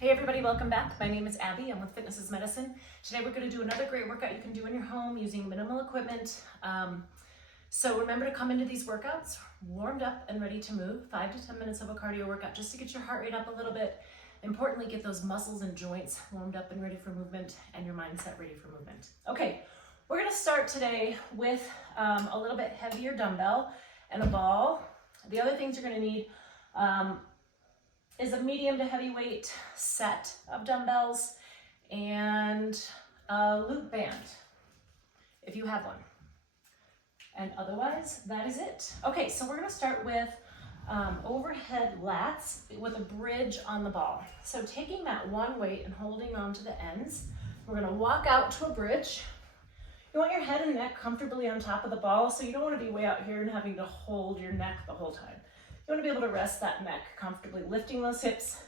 Hey everybody, welcome back. My name is Abby. I'm with Fitness is Medicine. Today we're going to do another great workout you can do in your home using minimal equipment. So remember to come into these workouts warmed up and ready to move. 5 to 10 minutes of a cardio workout just to get your heart rate up a little bit. Importantly, get those muscles and joints warmed up and ready for movement and your mindset ready for movement. Okay, we're going to start today with a little bit heavier dumbbell and a ball. The other things you're going to need is a medium to heavyweight set of dumbbells and a loop band, if you have one. And otherwise, that is it. Okay, so we're gonna start with overhead lats with a bridge on the ball. So taking that one weight and holding on to the ends, we're gonna walk out to a bridge. You want your head and neck comfortably on top of the ball, so you don't wanna be way out here and having to hold your neck the whole time. You want to be able to rest that neck comfortably, lifting those hips.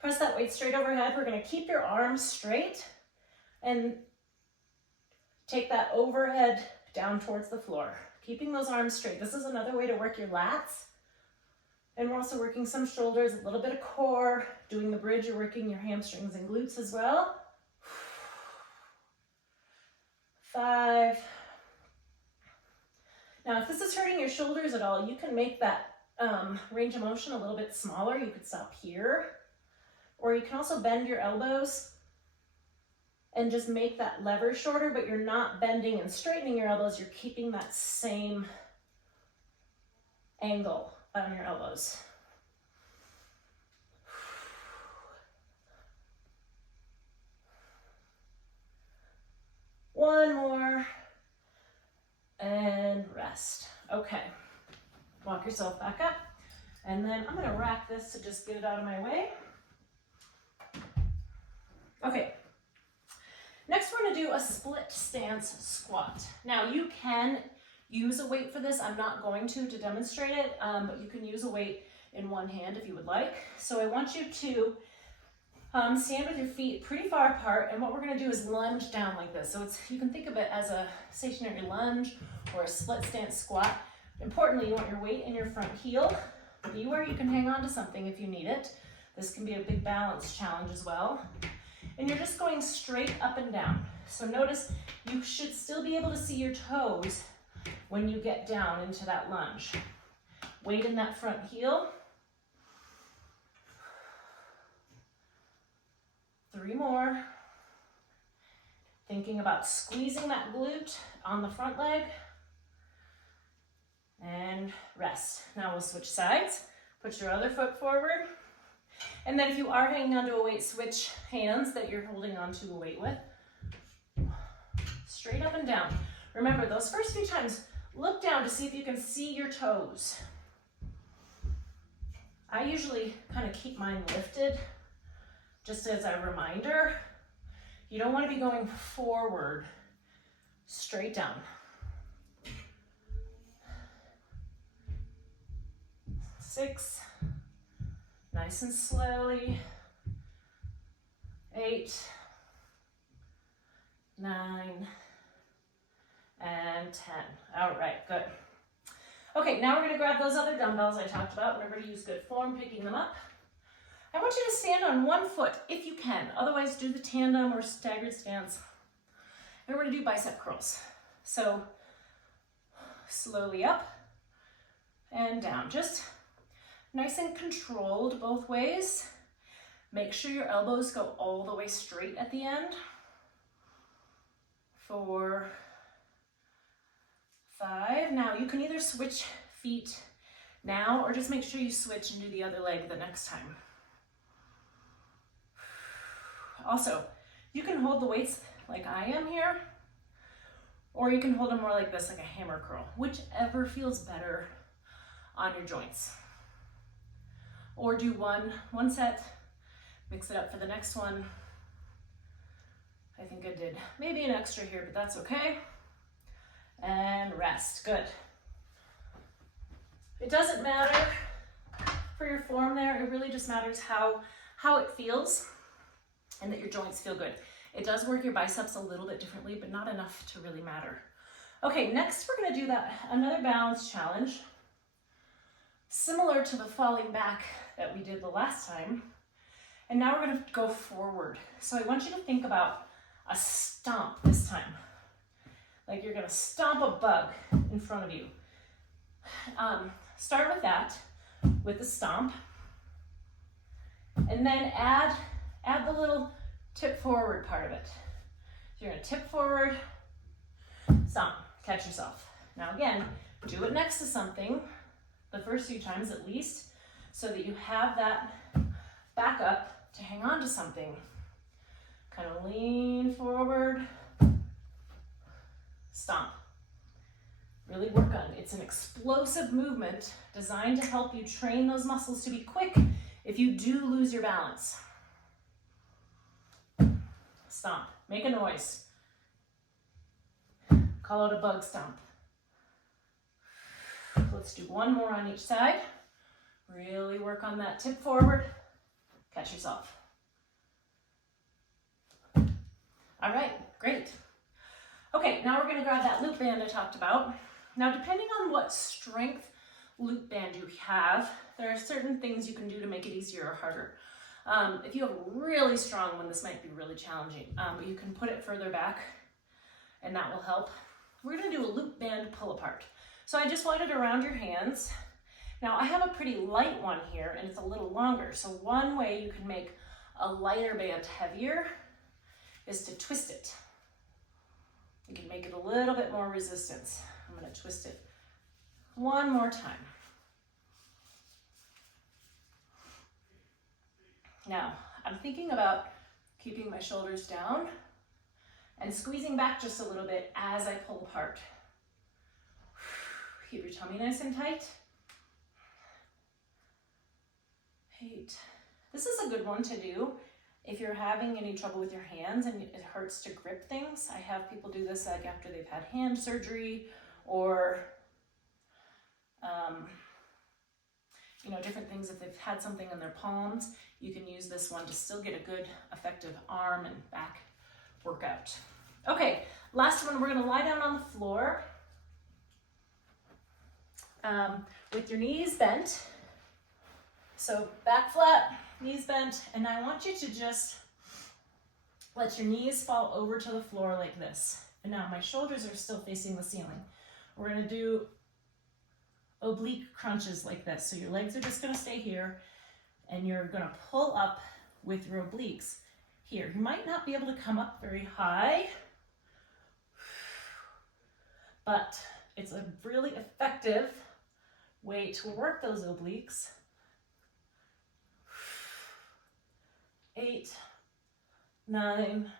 Press that weight straight overhead. We're going to keep your arms straight and take that overhead down towards the floor, keeping those arms straight. This is another way to work your lats. And we're also working some shoulders, a little bit of core. Doing the bridge, you're working your hamstrings and glutes as well. 5. Now, if this is hurting your shoulders at all, you can make that range of motion a little bit smaller. You could stop here, or you can also bend your elbows and just make that lever shorter, but you're not bending and straightening your elbows. You're keeping that same angle on your elbows. One more, and rest. Okay. Walk yourself back up, and then I'm going to rack this to just get it out of my way. Okay, next we're going to do a split stance squat. Now you can use a weight for this. I'm not going to demonstrate it, but you can use a weight in one hand if you would like. So I want you to stand with your feet pretty far apart, and what we're going to do is lunge down like this. So you can think of it as a stationary lunge or a split stance squat. Importantly, you want your weight in your front heel. Be where you can hang on to something if you need it. This can be a big balance challenge as well. And you're just going straight up and down. So notice you should still be able to see your toes when you get down into that lunge. Weight in that front heel. 3 more. Thinking about squeezing that glute on the front leg. And rest. Now we'll switch sides. Put your other foot forward. And then if you are hanging onto a weight, switch hands that you're holding onto a weight with. Straight up and down. Remember, those first few times, look down to see if you can see your toes. I usually kind of keep mine lifted, just as a reminder. You don't want to be going forward, straight down. 6, nice and slowly. 8, 9, and 10. All right, good. Okay, now we're going to grab those other dumbbells I talked about. Remember to use good form, picking them up. I want you to stand on one foot if you can. Otherwise, do the tandem or staggered stance. And we're going to do bicep curls. So slowly up and down. Just nice and controlled both ways. Make sure your elbows go all the way straight at the end. 4, 5. Now you can either switch feet now or just make sure you switch and do the other leg the next time. Also, you can hold the weights like I am here, or you can hold them more like this, like a hammer curl, whichever feels better on your joints. Or do one set, mix it up for the next one. I think I did maybe an extra here, but that's okay. And rest, good. It doesn't matter for your form there, it really just matters how it feels and that your joints feel good. It does work your biceps a little bit differently, but not enough to really matter. Okay, next we're gonna do another balance challenge. Similar to the falling back that we did the last time. And now we're gonna go forward. So I want you to think about a stomp this time. Like you're gonna stomp a bug in front of you. Start with that, with the stomp. And then add the little tip forward part of it. So you're gonna tip forward, stomp, catch yourself. Now again, do it next to something, the first few times at least, so that you have that backup to hang on to something. Kind of lean forward, stomp. Really work on it. It's an explosive movement designed to help you train those muscles to be quick if you do lose your balance. Stomp, make a noise. Call out a bug stomp. Let's do one more on each side. Really work on that tip forward. Catch yourself. All right, great. Okay, now we're gonna grab that loop band I talked about. Now, depending on what strength loop band you have, there are certain things you can do to make it easier or harder. If you have a really strong one, this might be really challenging, but you can put it further back and that will help. We're gonna do a loop band pull apart. So I just want it around your hands. Now I have a pretty light one here and it's a little longer. So one way you can make a lighter band heavier is to twist it. You can make it a little bit more resistance. I'm gonna twist it one more time. Now, I'm thinking about keeping my shoulders down and squeezing back just a little bit as I pull apart. Keep your tummy nice and tight. 8. This is a good one to do if you're having any trouble with your hands and it hurts to grip things. I have people do this like after they've had hand surgery or different things. If they've had something in their palms, you can use this one to still get a good effective arm and back workout. Okay, last one, we're gonna lie down on the floor with your knees bent. So back flat, knees bent, and I want you to just let your knees fall over to the floor like this. And now my shoulders are still facing the ceiling. We're gonna do oblique crunches like this. So your legs are just gonna stay here and you're gonna pull up with your obliques here. You might not be able to come up very high, but it's a really effective way to work those obliques. 8, 9,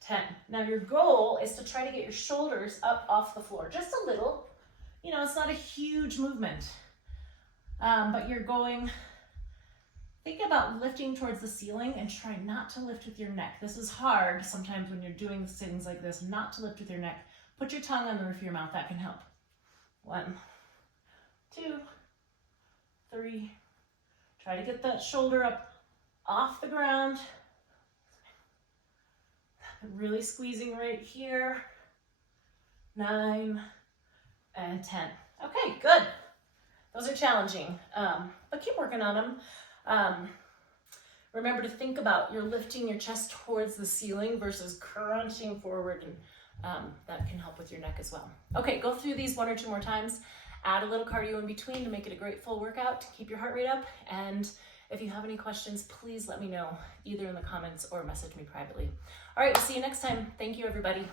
10. Now your goal is to try to get your shoulders up off the floor, just a little. It's not a huge movement, but you're going, think about lifting towards the ceiling and try not to lift with your neck. This is hard sometimes when you're doing things like this, not to lift with your neck. Put your tongue on the roof of your mouth, that can help. 1, 2, 3. Try to get that shoulder up off the ground. Really squeezing right here. 9 and 10. Okay, good. Those are challenging, but keep working on them. Remember to think about you're lifting your chest towards the ceiling versus crunching forward, and that can help with your neck as well. Okay, go through these 1 or 2 more times. Add a little cardio in between to make it a great full workout. Keep your heart rate up, and if you have any questions, please let me know either in the comments or message me privately. All right, we'll see you next time. Thank you, everybody.